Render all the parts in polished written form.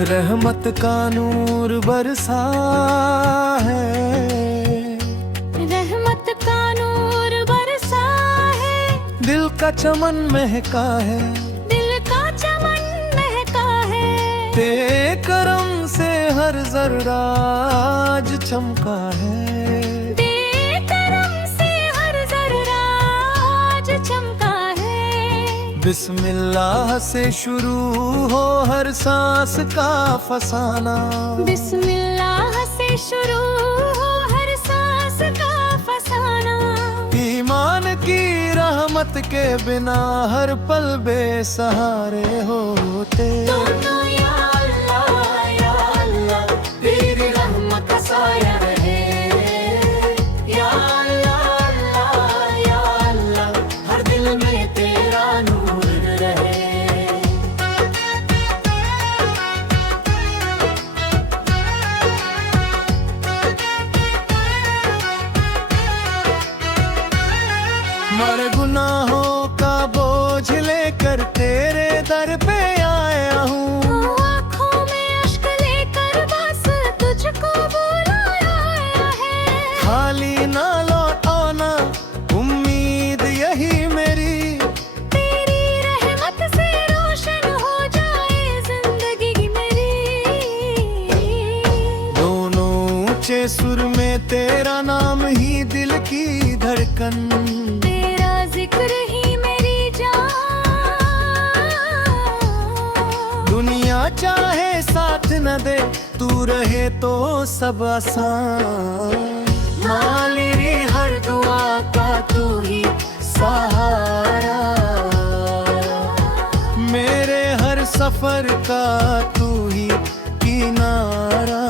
रहमत का नूर बरसा है, रहमत का नूर बरसा है, दिल का चमन महका है, दिल का चमन महका है। तेरे करम से हर जर्रा आज चमका है, तेरे करम से हर जर्रा आज चमका है। बिस्मिल्लाह से शुरू हो हर सांस का फसाना, बिस्मिल्लाह से शुरू हो हर सांस का फसाना। ईमान की रहमत के बिना हर पल बेसहारे होते। दोनों या अल्लाह तेरी रहमत का साया रहे। या अल्लाह हर दिल में तेरा नूर रहे। मर गुनाहों का बोझ लेकर तेरे दर पे आया हूँ, आँखों में अश्क लेकर बस तुझको बुलाया है। खाली ना लौटाना उम्मीद यही मेरी, तेरी रहमत से रोशन हो जाए जिंदगी मेरी। दोनों ऊंचे सुर में तेरा नाम ही दिल की धड़कन, तेरा जिक्र ही मेरी जान। दुनिया चाहे साथ न दे तू रहे तो सब आसान। मालेरी हर दुआ का तू ही सहारा, मेरे हर सफर का तू ही किनारा।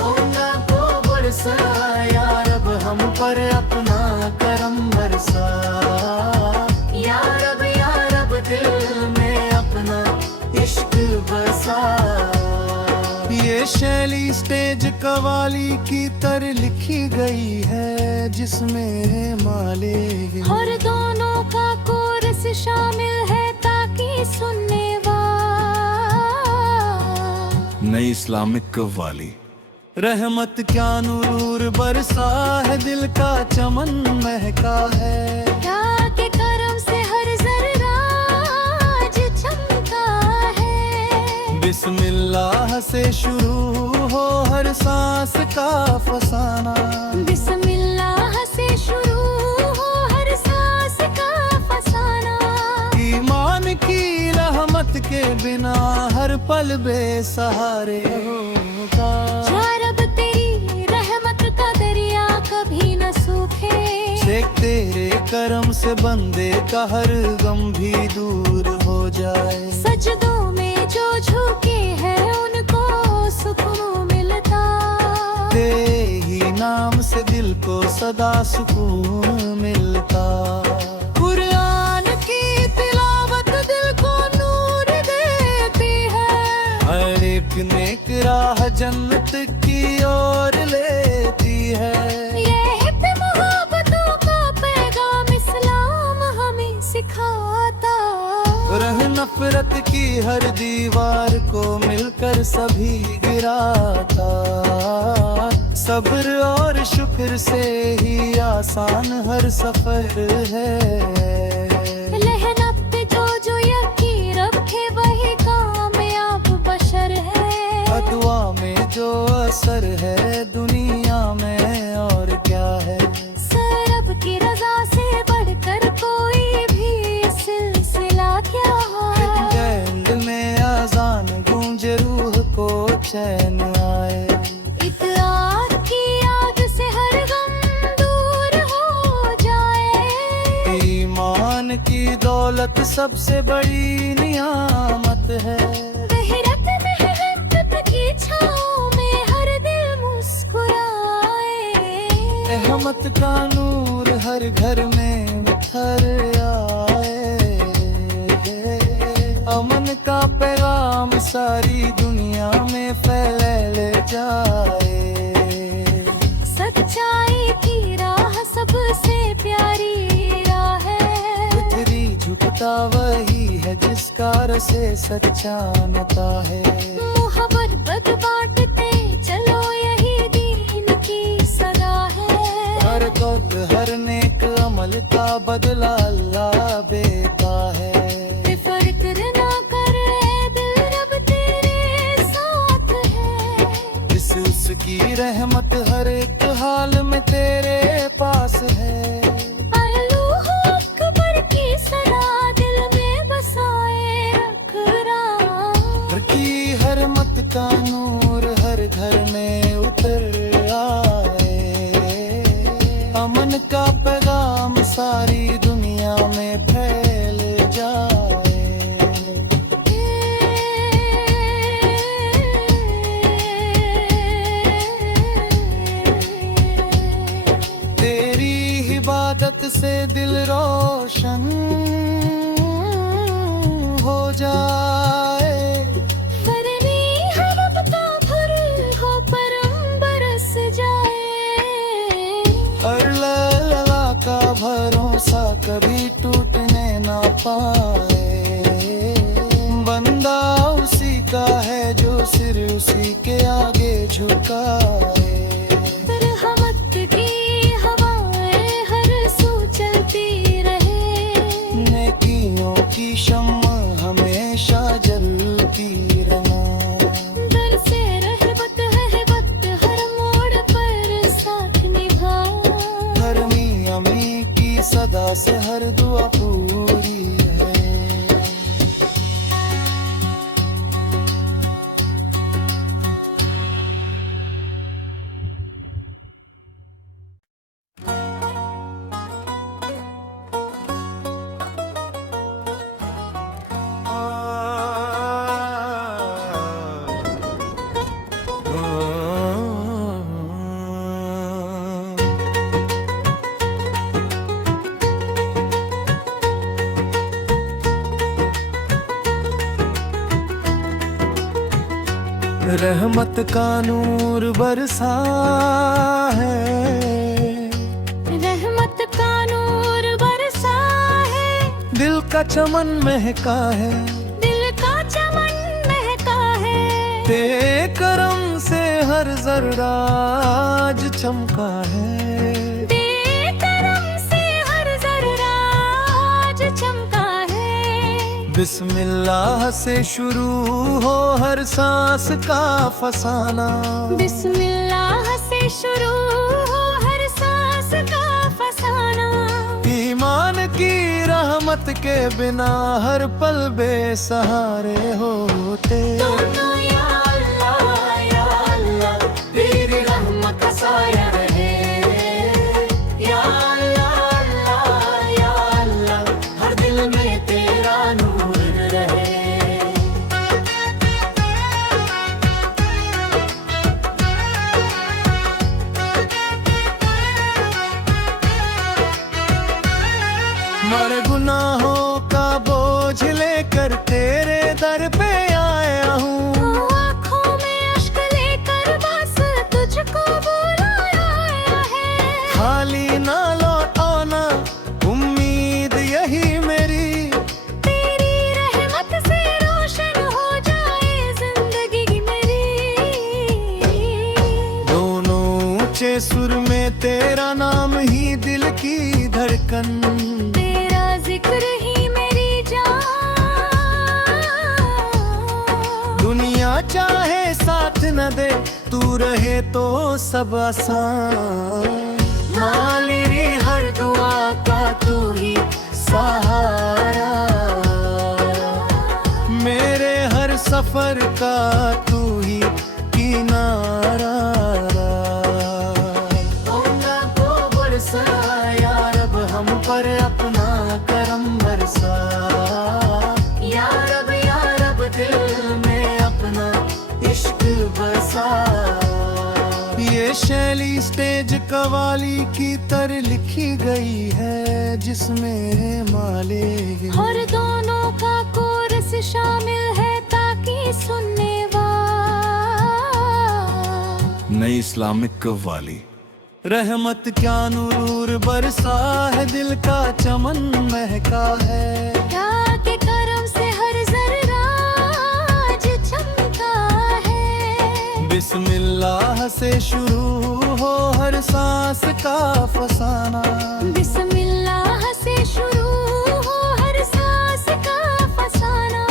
होगा को बरसा या रब हम पर अपना करम बरसा। या रब दिल में अपना इश्क बसा। ये शैली स्टेज कवाली की तरह लिखी गई है, जिसमें माले और दोनों का कोरस शामिल है ताकि सुनने वाला। नई इस्लामिक कव्वाली। रहमत क्या नूर बरसा है, दिल का चमन महका है, क्या के करम से हर जर्रा आज चमका है। बिस्मिल्लाह से शुरू हो हर सांस का फसाना, बिस्मिल्लाह से शुरू हो हर सांस का फसाना। ईमान की रहमत के बिना हर पल बेसहारे होगा। या रब तेरी रहमत का दरिया कभी न सूखे। शेख तेरे करम से बंदे का हर गम भी दूर हो जाए। सजदों में जो झुके हैं उनको सुकून मिलता। तेरे ही नाम से दिल को सदा सुकून मिलता। कुरान की तिलावत दिल को नूर देती है, हर एक नेक राह जन्नत की ओर लेती है। ये हिप मोहब्बतों का पैगाम इस्लाम हमें सिखाता। रह नफरत की हर दीवार को मिलकर सभी गिराता। सब्र और शुक्र से ही आसान हर सफर है। लहनत पे जो यकीन रखे वही कामयाब बशर है। दुआ में जो असर है दुनिया में और क्या है। सरब की रजा से बढ़कर कोई भी सिलसिला क्या है। दिल में आजान गूंजे रूह को चैन आए। इत्तेहाद की याद से हर गम दूर हो जाए। ईमान की दौलत सबसे बड़ी नियामत है। गहरत मेहनत की छाँव में हर दिल मुस्कुराए। रहमत का नूर हर घर में बिखर आए। अमन का पैगाम सारी दुनिया में फैल जाए। सच्चाई की राह सबसे प्यारी राह है। पृथ्वी झुकता वही है जिसका से सच्चा नाता है। मोहब्बत बद बांटते चलो यही दीन की सदा है। हर कौत हर नेक अमल का बदला अल्लाह देता है। फिक्र ना करे दिल रब तेरे साथ है। इस उसकी रहमत हर एक हाल में तेरे पास है। अल्लाह अकबर की सदा दिल में बसाए रख रहा। की हर मत का नूर हर घर में उतर आए। अमन का पैगाम सारी दुनिया में फैल जाए। तेरी इबादत से दिल रोशन हो जाए। फरनी हरब का भर हो परम बरस जाए। हर लला का भरोसा कभी टूटने ना पाए। बंदा उसी का है जो सिर उसी के आगे झुकाए। रहमत की हवाएं हर सू चलती रहे। नेकियों की शम्मा हमेशा जलती रहना। दर से रहमत है वक्त हर मोड़ पर साथ निभा। हर मियां मी की सदा से हर दुआ पूरी है। रहमत का नूर बरसा है। रहमत का नूर बरसा है। दिल का चमन महका है। दिल का चमन महका है। तेरे करम से हर जर्रा आज चमका है। तेरे करम से हर जर्रा आज चमका है। बिस्मिल्लाह से शुरू हो हर सांस का फसाना। बिस्मिल्लाह से शुरू हो हर सांस का फसाना। ईमान की रहमत के बिना हर पल बेसहारे होते। दोनों या अल्लाह तेरी रहमत का साया रहे। या अल्लाह हर दिल में तेरा नूर रहे। मर गुनाहों का बोझ लेकर तेरे दर पे आया हूँ। आँखों में अश्क लेकर बस तुझको बुलाया है। खाली ना लौटाना उम्मीद यही मेरी। तेरी रहमत से रोशन हो जाए जिंदगी मेरी। दोनों ऊंचे सुर में तेरा नाम ही दिल की धड़कन। तेरा जिक्र ही मेरी जान। दुनिया चाहे साथ न दे तू रहे तो सब आसान। मालिरी हर दुआ का तू ही सहारा। मेरे हर सफर का तू ही किनारा। को बरसा या रब हम पर अपना करम बरसा। या रब दिल में अपना इश्क बसा। ये शैली स्टेज कवाली की तरह लिखी गई है जिसमें माले और दोनों का कोरस शामिल है ताकि सुनने नई इस्लामिक कव्वाली। रहमत क्या नूर बरसा है। दिल का चमन महका है। क्या के करम से हर जर्रा बिस्मिल्लाह से शुरू हो हर सांस का फसाना, बिस्मिल्लाह से शुरू हो हर सांस का फसाना।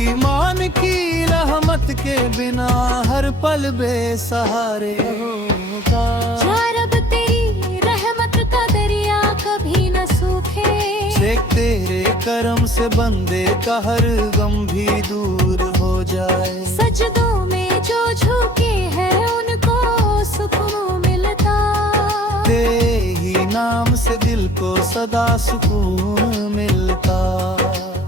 ईमान की रहमत के बिना हर पल बेसहारे होगा। या रब तेरी रहमत का दरिया कभी न सूखे, शेख तेरे करम से बंदे का हर गम भी दूर हो जाए। सजदों में जो झुके हैं उनको सुकून मिलता, तेरे ही नाम से दिल को सदा सुकून मिलता।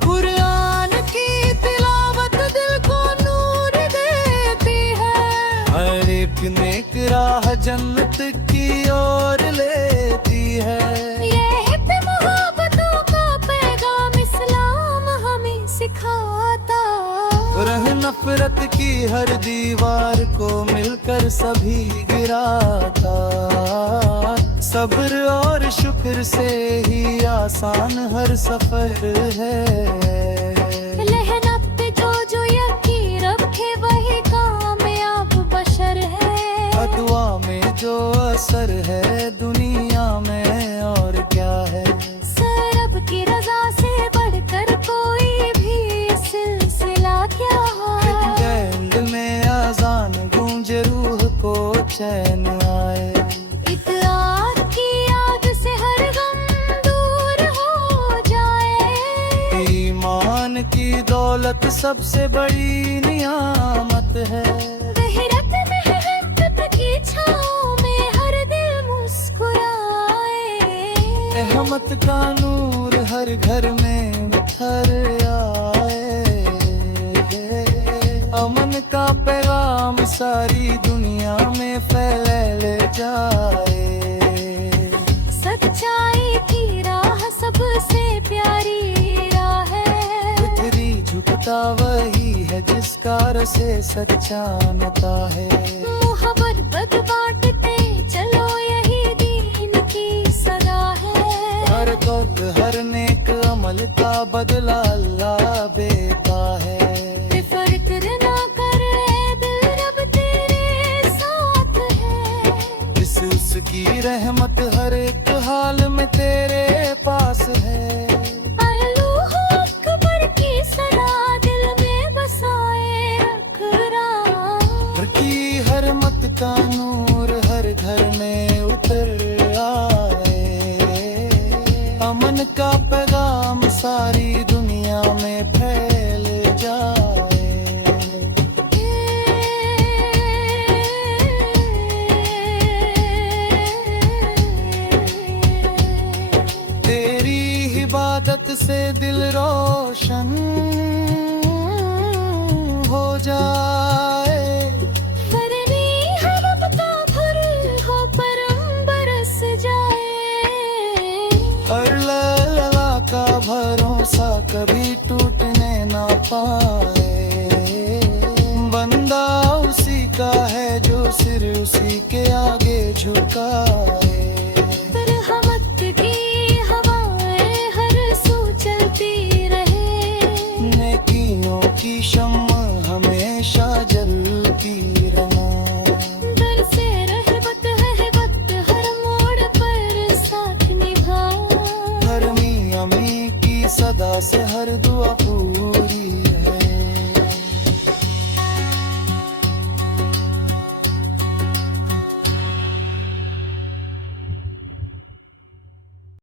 कुरान की तिलावत दिल को नूर देती है, हर एक नेक राह जन्नत की ओर लेती है। ये पे मोहब्बतों का पैगाम इस्लाम हमें सिखाता, रह नफरत की हर दीवार को मिलकर सभी गिराता। सब्र और शुक्र से ही आसान हर सफर है। लहना पे जो यकीन रखे वही कामयाब बशर है। दुआ में जो असर है दुनिया में और क्या है। सरब की रजा से बढ़कर कोई भी सिलसिला क्या है। दिल में आजान गूंजे रूह को चैन आए। इत्तेहाद की याद से हर गम दूर हो जाए। ईमान की दौलत सबसे बड़ी नियामत है। गहरत मेहनत की छाँव में हर दिल मुस्कुराए। रहमत का नूर हर घर में बिखर आए। अमन का पैगाम सारी दुनिया में फैल जाए। सच्चाई की राह सबसे प्यारी राह है। पृथ्वी झुकता वही है जिसका रसे सच्चा नता है। मोहब्बत बद बांटते चलो यही दीन की सदा है। हर कौल हर नेक अमल का बदला अल्लाह देता है। फिक्र ना कर ए दिल रब तेरे साथ है। इस उसकी रहमत हर एक हाल में तेरे पास है। अल्लाह अकबर की सदा दिल में बसाए रख की हर मत का नूर हर घर में उतर आए। अमन का पैगाम सारी दुनिया में फैल जाए। तेरी इबादत से दिल रोशन हो जाए। फरनी हरब का भर हो परम बरस जाए। हर लला का भरोसा कभी टूटने ना पाए। बंदा उसी का है जो सिर उसी के आगे झुकाए। रहमत की हवाएं हर सू चलती रहे। नेकियों की शम्म हमेशा जलती रहना। दर से रहमत है वक्त हर मोड़ पर साथ निभा। हर मियां मी की सदा से